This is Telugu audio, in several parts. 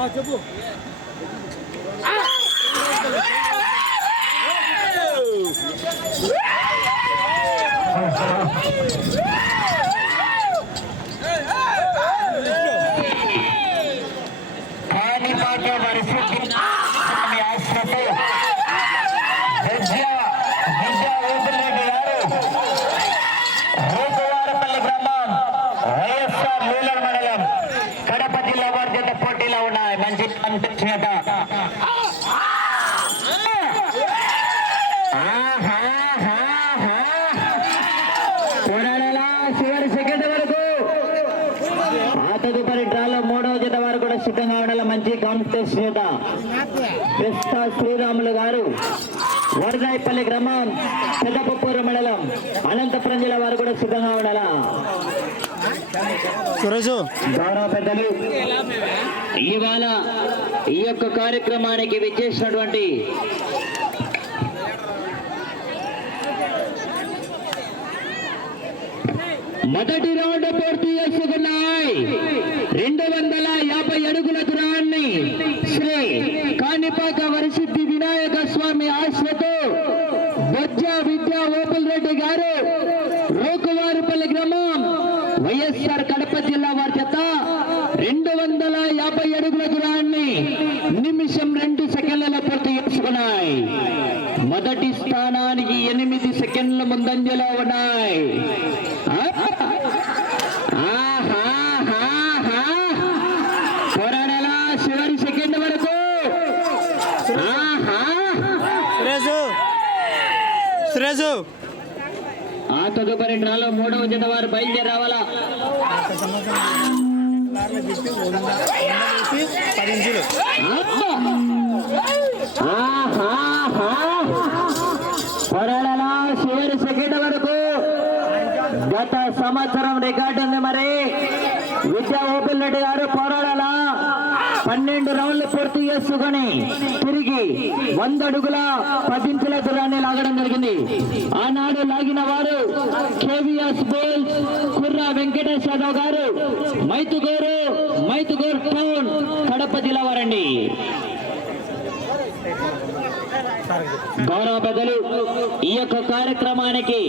啊，这不。చేత కృష్ణ శ్రీరాములు గారు వరదాయిపల్లి గ్రామం పెద్దపప్పూరు మండలం అనంతపురం జిల్లా వారు కూడా సిద్ధంగా ఉండాలా? సురేష్. గౌరవ పెద్దలు ఇవాళ ఈ యొక్క కార్యక్రమానికి విచ్చేసినటువంటి మొదటి రౌండ్ పూర్తి చేసుకున్నాయి రెండు వందల యాభై అడుగుల దూరాన్ని శ్రీ కాణిపాక వరసిద్ధి వినాయక స్వామి ఆశ్రతో బొజ్జ విద్యా ఓపుల్ రెడ్డి గారు రోకువారిపల్లి గ్రామం వైఎస్ఆర్ కడప జిల్లా వారి చేత రెండు వందల యాభై అడుగుల దూరాన్ని నిమిషం రెండు సెకండ్లలో పూర్తి చేసుకున్నాయి మొదటి స్థానానికి ఎనిమిది సెకండ్ల ముందంజలో ఉన్నాయి ఆహాహాహా. పోరాడాలా చివరి సెకండ్ వరకు ఆహా. సురేష్ సురేష్ ఆ తదుపరి మూడవ జత వారు బయలుదేరి రావాలా? పది చివరి సెకండ్ వరకు గత సంవత్సరం రికార్డు ఉంది మరి. విద్యా ఓపెన్ రెడ్డి గారు పోరాడాలా రెండు రౌండ్లు పూర్తి చేసుకొని తిరిగి వంద అడుగుల పదింపుల దూరాన్ని లాగడం జరిగింది. ఆనాడు లాగిన వారు కేవీఎస్ బోల్ కుర్రా వెంకటేష్ యాదవ్ గారు మైతుగూరు మైతుగూరు టౌన్ కడప జిల్లా వారండి. గౌరవ పెద్దలు ఈ యొక్క కార్యక్రమానికి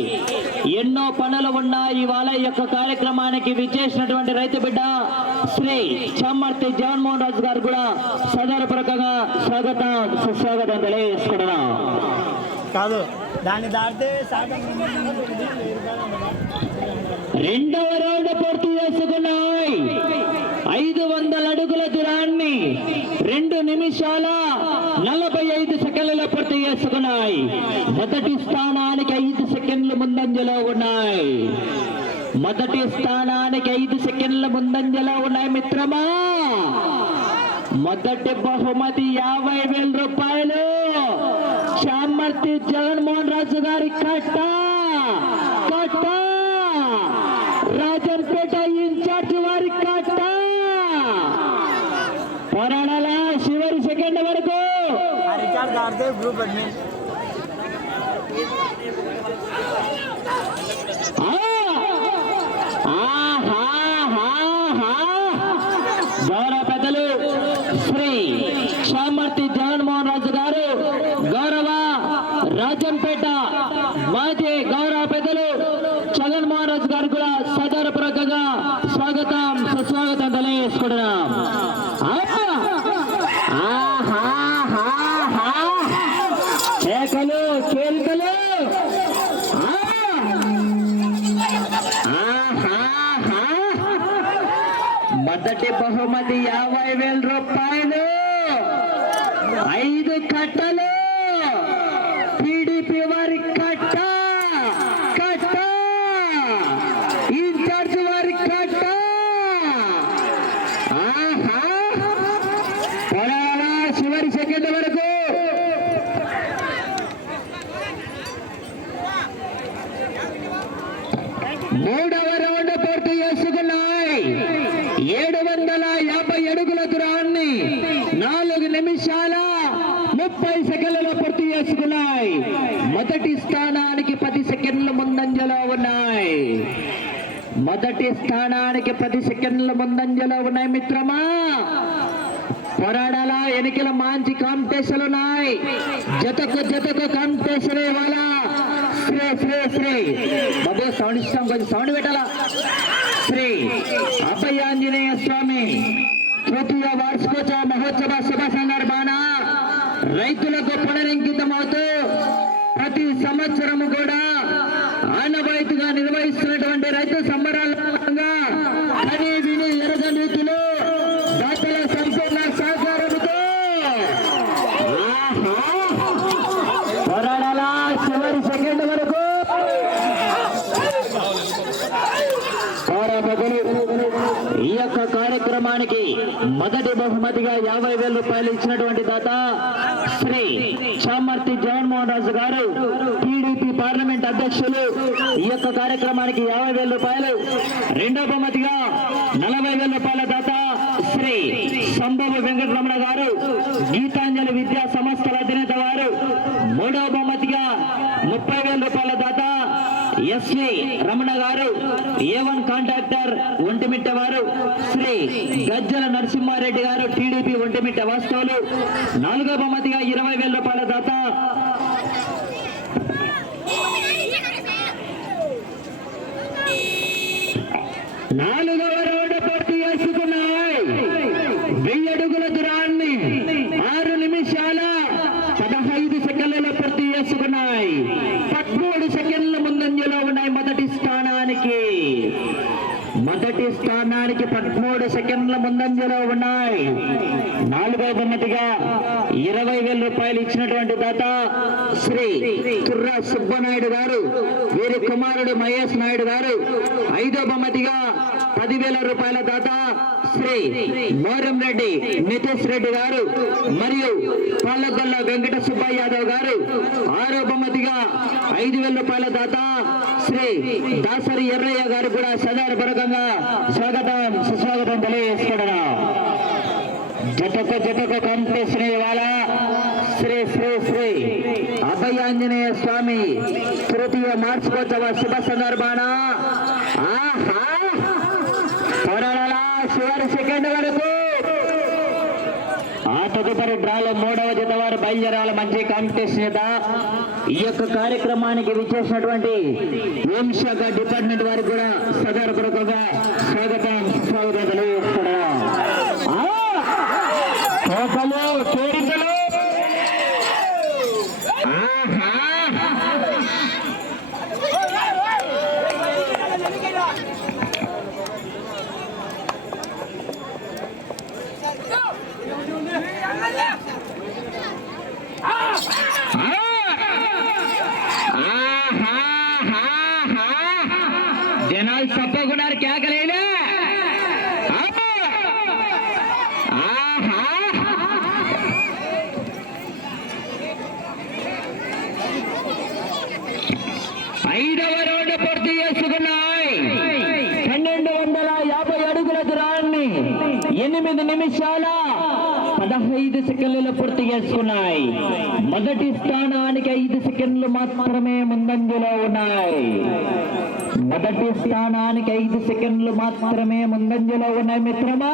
ఎన్నో పనులు ఉన్నా ఇవాళ ఈ యొక్క కార్యక్రమానికి విచ్చేసినటువంటి రైతు బిడ్డ శ్రీ చమ్మర్తి జగన్మోహన్ రాజు గారు కూడా సదరపూర్వకంగా స్వాగతం సుస్వాగతం తెలియజేసుకుంటున్నాం. కాదు దాన్ని దాటితే రెండవ రౌండ్ పూర్తి చేసుకున్నాయి. ఐదు వందల అడుగుల దూరాన్ని రెండు నిమిషాల నలభై ఐదు సెకండ్లలో పూర్తి చేసుకున్నాయి. మొదటి స్థానానికి ఐదు సెకండ్లు ముందంజలో ఉన్నాయి. మొదటి స్థానానికి ఐదు సెకండ్ల ముందంజలో ఉన్నాయి మిత్రమా? మొదటి బహుమతి యాభై వేల రూపాయలు. చామర్తి జగన్మోహన్ రాజు గారి కట్ట. కట్ట. రాజన్పేట ఇన్ఛార్జ్ వారి కట్ట. పోరాడాల చివరి సెకండ్ వరకు ఆ రికార్డ్ దాటితే గ్రూప్ అడ్మిన్ ఆ! ఆహాహాహా! గౌరవ పెద్దలు శ్రీ శ్యామర్తి జగన్మోహన్ రాజు గారు గౌరవ రాజంపేట మాజీ గౌరవ పెద్దలు జగన్మోహన్ రాజు గారు కూడా సదరపూర్వకంగా స్వాగతం సుస్వాగతం తెలియజేసుకుంటున్నాం ఆ! ఆహాహాహా! కేకలు కేరికలు ఆ! ఆహాహా! మొదటి బహుమతి యాభై వేల రూపాయలు ఐదు కట్టలు టీడీపీ వారి కట్ట కట్ట ఇన్ఛార్జ్ వారి కట్ట ఆహా పొలాల చివరి సెకండ్ వరకు మూడవ రౌండ్ పూర్తి చేసుకున్నాయి ఏడు వందల యాభై అడుగుల దూరాన్ని నాలుగు నిమిషాల ముప్పై సెకండ్లలో పూర్తి చేసుకున్నాయి మొదటి స్థానానికి పది సెకండ్ల ముందంజలో ఉన్నాయి ప్రతి స్థానానికి ప్రతి సెకండ్ల ముందంజలో ఉన్నాయి మిత్రమా? పోరాడాలా? ఎన్నికల మంచి కాంపిటీషన్ ఉన్నాయి. జతకు జతకు కాంపిటీషన్ ఇవాళ శ్రీ శ్రీ శ్రీ. బాబు సౌండ్ ఇస్తాం కొంచెం సౌండ్ పెట్టాలా? శ్రీ అభయాంజనేయ స్వామి తృతీయ వార్షికోత్సవ మహోత్సవ శుభ సందర్భాన రైతులకు పునరంకితమవుతూ ప్రతి సంవత్సరము కూడా ఆనవాయితీగా నిర్వహిస్తున్నటువంటి రైతు సంబరాల భాగంగా కని విని ఎరగని రీతిలో దాతల సంపూర్ణ సహకారంతో ఆహా! పోరాడాలా చివరి సెకండ్ వరకు పోరాటకులు ఈ యొక్క కార్యక్రమానికి మొదటి బహుమతిగా యాభై వేల రూపాయలు ఇచ్చినటువంటి దాత శ్రీ చామర్తి జగన్మోహన్ రాజు గారు టీడీపీ పార్లమెంట్ అధ్యక్షులు. ఈ యొక్క కార్యక్రమానికి యాభై వేల రూపాయలు. రెండో బహుమతిగా నలభై వేల రూపాయల దాత శ్రీ సంభవ వెంకటరమణ గారు. గీతాంజలి విద్యా సంస్థల అధినేత వారు మూడవ బహుమతిగా ముప్పై వేల రూపాయల దాత ఎస్వి రమణ గారు ఏ వన్ కాంట్రాక్టర్ ఒంటిమిట్ట వారు శ్రీ గజ్జల నరసింహారెడ్డి గారు టీడీపీ ఒంటిమిట్ట వాస్తవులు. నాలుగో బహుమతిగా ఇరవై వేల రూపాయల దాత. నాలుగవ రౌండ్ పూర్తి చేసుకున్నాయి వెయ్యి అడుగుల దూరాన్ని ఆరు నిమిషాల పదహైదు సెకండ్లలో పూర్తి చేసుకున్నాయి పదమూడు సెకండ్ల ముందంజలో ఉన్నాయి మొదటి స్థానానికి మొదటి స్థానానికి పదమూడు సెకండ్ల ముందంజలో ఉన్నాయి. నాలుగో బొమ్మటిగా ఇరవై వేల రూపాయలు ఇచ్చినటువంటి దాత శ్రీ తుర్రా సుబ్బనాయుడు గారు వీరి కుమారుడు మహేష్ నాయుడు గారు. ఐదో బొమ్మటిగా పదివేల రూపాయల దాత శ్రీ మోరం రెడ్డి నితేష్ రెడ్డి గారు మరియు పాలకొల్ల వెంకట సుబ్బయ్య యాదవ్ గారు. ఆరో బహుమతిగా ఐదు వేల రూపాయల దాత శ్రీ దాసరి ఎర్రయ్య గారు కూడా సదారపూర్వకంగా స్వాగతం సుస్వాగతం తెలియజేసుకోవడం జతకు జతకు కాంపిటీషన్ ఇవాళ శ్రీ శ్రీ శ్రీ అభయాంజనేయ స్వామి తృతీయ మార్చుకోత్సవ శుభ సందర్భాన ఆహా! పోరాడాలా చివరి సెకండ్ వరకు ఆ జిల్లాలో మూడవ జత వారు బయలుదేరాల మంచి కాంపిటీషన్ ఈ యొక్క కార్యక్రమానికి విచ్చేసినటువంటి హోంశాఖ డిపార్ట్మెంట్ వారికి కూడా సదరపూర్వకంగా స్వాగతం స్వాగతం తెలియజేస్తున్నాం ఆ! కోపలు కోరికలు ఆహా! జనాలు తప్పకున్నారు కేకలేలే ఐదవ రౌండ్ పూర్తి చేసుకున్నాయి పన్నెండు వందల యాభై అడుగుల దూరాన్ని ఎనిమిది నిమిషాల పదహైదు సెకండ్లు పూర్తి చేసుకున్నాయి. మొదటి స్థానానికి ఐదు సెకండ్లు మాత్రమే ముందంజలో ఉన్నాయి. మొదటి స్థానానికి ఐదు సెకండ్లు మాత్రమే ముందంజలో ఉన్నాయి మిత్రమా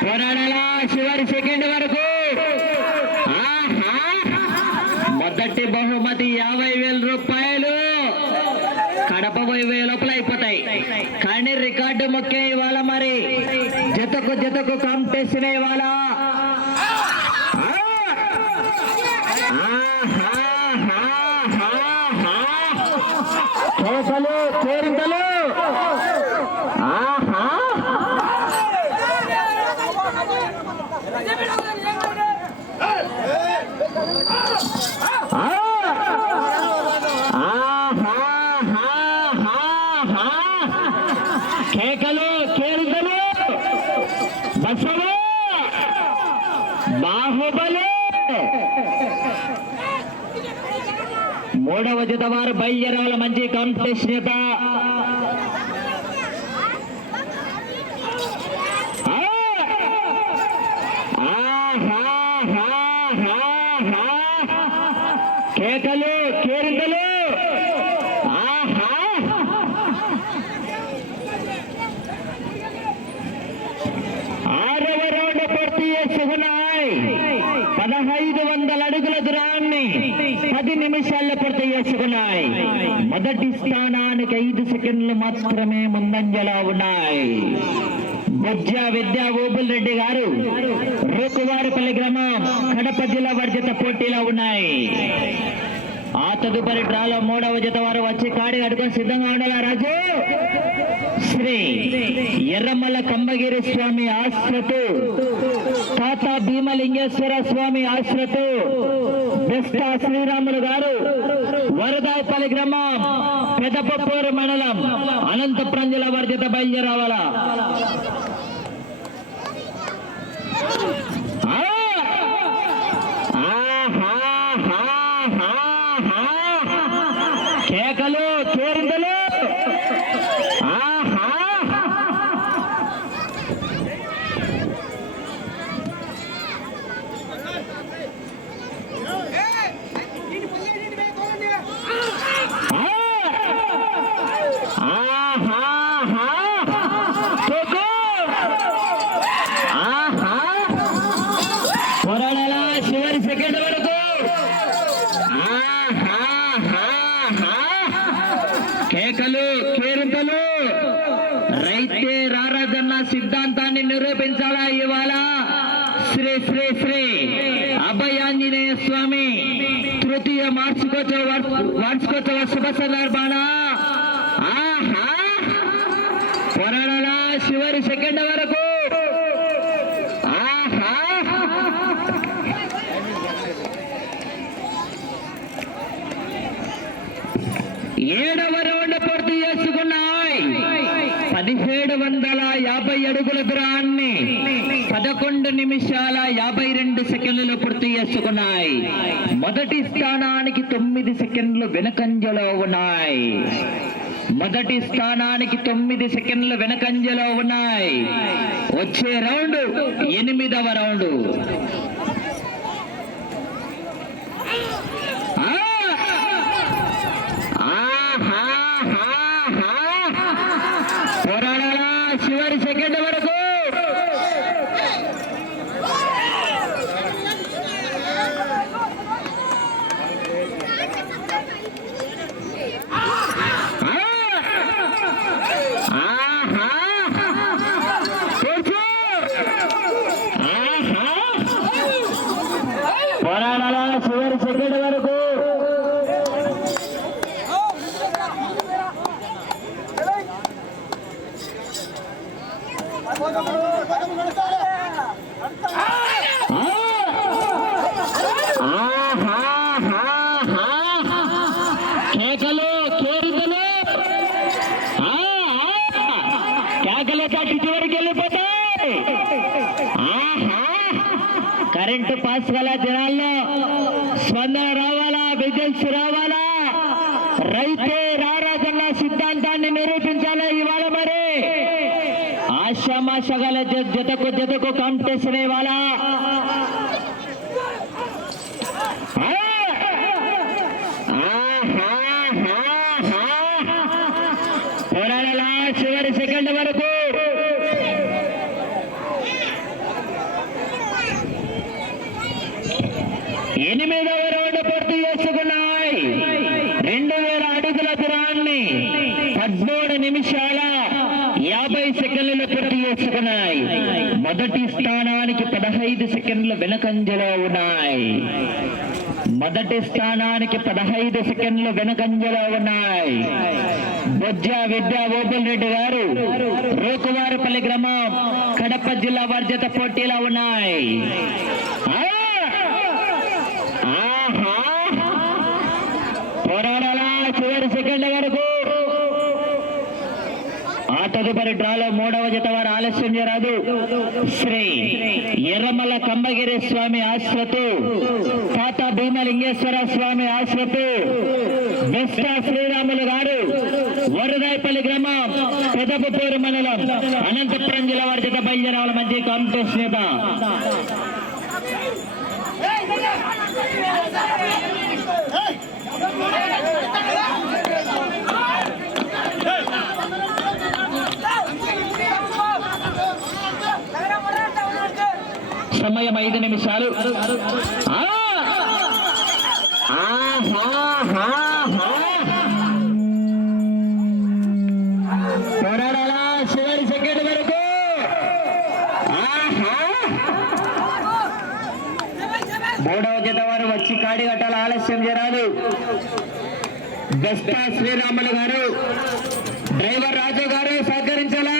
పోరాడాలా చివరి సెకండ్ వరకు ఆహా! మొదటి బహుమతి యాభై వేల రూపాయలు కడప పోయి వేల లోపల అయిపోతాయి కానీ రికార్డు ముఖ్యం ఇవాళ మరి జతకు జతకు కాంపిటీషన్ ఇవాళ కేకలు కేరింతలు ఆహా కేకలు కేరింతలు బసలు బాహుబలి మూడవ జత వారు బయలుదేరాల మంచి కాంపిటీషన్ చేత ఆ! ఆహాహాహాహా. కేకలు కేరి పదహైదు వందల అడుగుల దూరాన్ని పది నిమిషాల్లో పూర్తి చేసుకున్నాయి మొదటి స్థానానికి ఐదు మాత్రమే ముందంజలో ఉన్నాయి. బొజ్జ విద్యా ఓబుల్ రెడ్డి గారు రూకువారిపల్లి గ్రామం కడప జిల్లా వర్జిత పోటీలో ఉన్నాయి. ఆ తదుపరి డ్రాలో మూడవ జత వారు వచ్చి కాడి అడుగుని సిద్ధంగా ఉండాలా రాజు? శ్రీ ఎర్రమల్ల కంబగిరి స్వామి ఆశ్రతు తాత భీమలింగేశ్వర స్వామి ఆశ్రతు బెస్తా శ్రీరాములు గారు వరదాయపల్లి గ్రామం పెదపప్పూరు మండలం అనంతపురం జిల్లా వర్జిత బయలుదేరావాలా కేకలు కేరింతలు ఆహా పోరాడాల చివరి సెకండ్ వరకు ఆహాహాహా. కేకలు కేరింతలు రైతే రారాజన్న సిద్ధాంతాన్ని నిరూపించాలా ఇవాళ శ్రీ శ్రీ అభయాంజనేయ స్వామి తృతీయ మార్చుకోత్సవ వార్షికోత్సవ శుభ సందర్భాన. ఆహా! పోరాడాల చివరి సెకండ్ వరకు ఆహా ఏడవ రౌండ్ పూర్తి చేసుకున్నాయి పదిహేడు వందల యాభై అడుగుల దూరాన్ని పదకొండు నిమిషాల యాభై రెండు సెకండ్లు పూర్తి చేసుకున్నాయి మొదటి స్థానానికి తొమ్మిది సెకండ్లు వెనుకంజలో ఉన్నాయి. మొదటి స్థానానికి తొమ్మిది సెకండ్లు వెనకంజలో ఉన్నాయి. వచ్చే రౌండ్ ఎనిమిదవ రౌండ్ ఆ! ఆహాహాహా! పోరాడాలా చివరి సెకండ్ వరకు ఆ! ఆహా! కూర్చో! ఆహా! పోరాడాలా చివరి సెకండ్ వరకు కేకలు కేరికలు ఆ, ఆ, కేకలు కట్టి చివరికి వెళ్ళిపోతాయి ఆహా కరెంటు పాస్ గల జనాల్లో స్పందన రావాలా విజిల్స్ రావాలా రైతే రారాజన్న సిద్ధాంతాన్ని నిరూపించాలా ఇవాళ మరి ఆశామాష గల జ- జతకు జతకు కాంపిటీషన్ ఇవాళ ఆ! ఆహాహాహా! పోరాడాలా చివరి సెకండ్ వరకు ఎనిమిదవ రౌండ్ పూర్తి చేసుకున్నాయి రెండు వేల అడుగుల దూరాన్ని పదమూడు నిమిషాల యాభై సెకండ్లు పూర్తి చేసుకున్నాయి మొదటి స్థానానికి పదహైదు సెకండ్ల వెనకంజలో ఉన్నాయి. మొదటి స్థానానికి పదహైదు సెకండ్లు వెనకంజలో ఉన్నాయి. బొజ్జా విద్యా ఓపుల్ రెడ్డి గారు రూకువారిపల్లి గ్రామం కడప జిల్లా వర్జత పోటీలో ఉన్నాయి ఆ! ఆహా! పోరాడాలా చివరి సెకండ్ వరకు ఆ తదుపరి డ్రాలో మూడవ జత వారు ఆలస్యం చేయరాదు శ్రీ ఎర్రమల్ల కంబగిరి స్వామి ఆశ్రతు తాత భీమలింగేశ్వర స్వామి ఆశ్రతు వెస్టా శ్రీరాములు గారు వరదాయపల్లి గ్రామం పెదపుపూరు మండలం అనంతపురం జిల్లా వారి జత బయలుదేరాల మధ్య కాంగ్రెస్ నేత సమయం ఐదు నిమిషాలు. చివరి సెకండ్ వరకు. మూడవ జత వారు వచ్చి కాడి కట్టాలి. ఆలస్యం జరాలు బెస్టా శ్రీరాములు గారు డ్రైవర్ రాజు గారు సహకరించాలా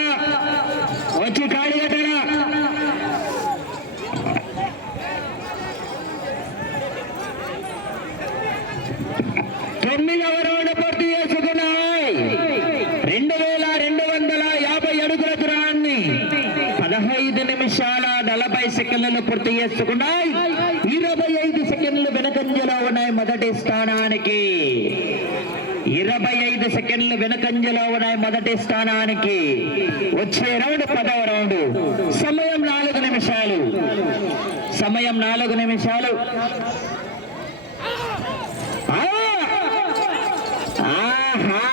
వచ్చి కాడి కట్టాలా తొమ్మిదవ రౌండ్ పూర్తి చేసుకున్నాయి రెండు వేల రెండు వందల యాభై అడుగుల దూరాన్ని పదహైదు నిమిషాల నలభై సెకండ్లను పూర్తి చేసుకున్నాయి. ఇరవై ఐదు సెకండ్లు వెనకంజలో ఉన్నాయి మొదటి స్థానానికి. ఇరవై ఐదు సెకండ్లు వెనకంజలో ఉన్నాయి మొదటి స్థానానికి. వచ్చే రౌండ్ పదవ రౌండ్. సమయం నాలుగు నిమిషాలు. సమయం నాలుగు నిమిషాలు. ఆహా!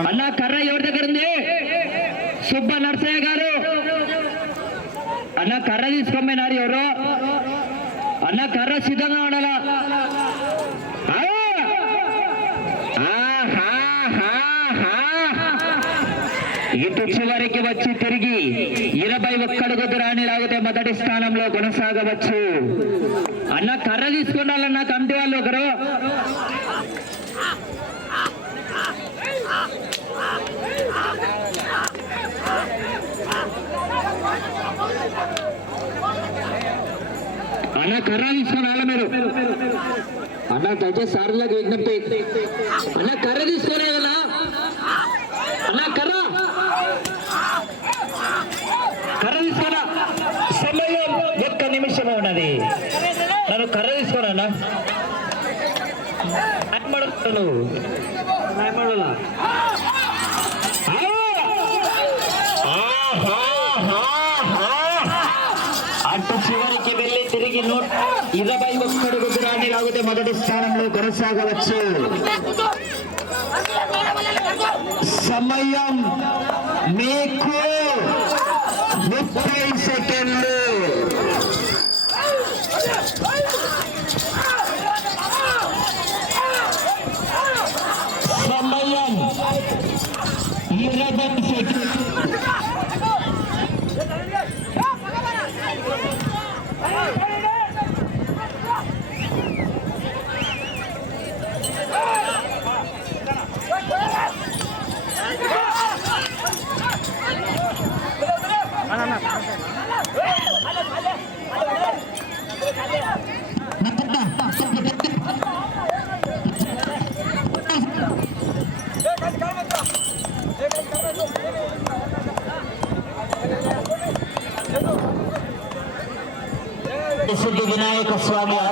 అన్న కర్ర ఎవరి దగ్గర ఉంది? సుబ్బ నర్సయ్య గారు. అన్న కర్ర తీసుకోమైనారు ఎవరు? అన్న కర్ర సిద్ధంగా ఉండాలా? ఆ! ఇటు చివరికి వచ్చి తిరిగి ఇరవై ఒక్కడుగు దూరాన్ని లాగితే మొదటి స్థానంలో కొనసాగవచ్చు. అన్న కర్ర తీసుకున్నాలన్న కమిటీ వాళ్ళు ఒకరు. అన్న కర్ర తీసుకున్నాల మీరు. అన్న దయచేసి సార్లకు విజ్ఞప్తి అన్న కర్ర తీసుకోలే కదా అన్న. కర్ర. కర్ర తీసుకోరా సమయం ఒక్క నిమిషం ఉన్నది. నన్ను కర్ర తీసుకోనా అమ్మడుతున్నాను అటు చివరికి వెళ్ళి తిరిగి నూట ఇరవై ఒక్కడు గుజరాన్ని లాగితే మొదటి స్థానంలో కొనసాగవచ్చు. సమయం మీకు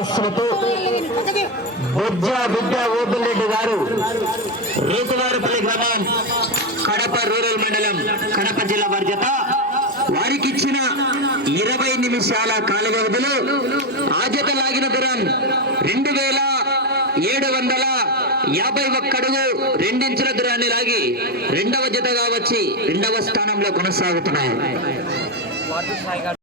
ఆశలతో బొజ్జ బిడ్డ ఓపిరెడ్డి గారు. రూపువారిపల్లి గ్రామం కడప రూరల్ మండలం కడప జిల్లా వారి వారికి ఇచ్చిన ఇరవై నిమిషాల కాల వ్యవధిలో ఆద్యత లాగిన దురన్ రెండు వేల ఏడు వందల యాభై ఒక్కడుగు రెండించుల దూరాన్ని లాగి రెండవ జతగా వచ్చి రెండవ స్థానంలో కొనసాగుతున్నాయి.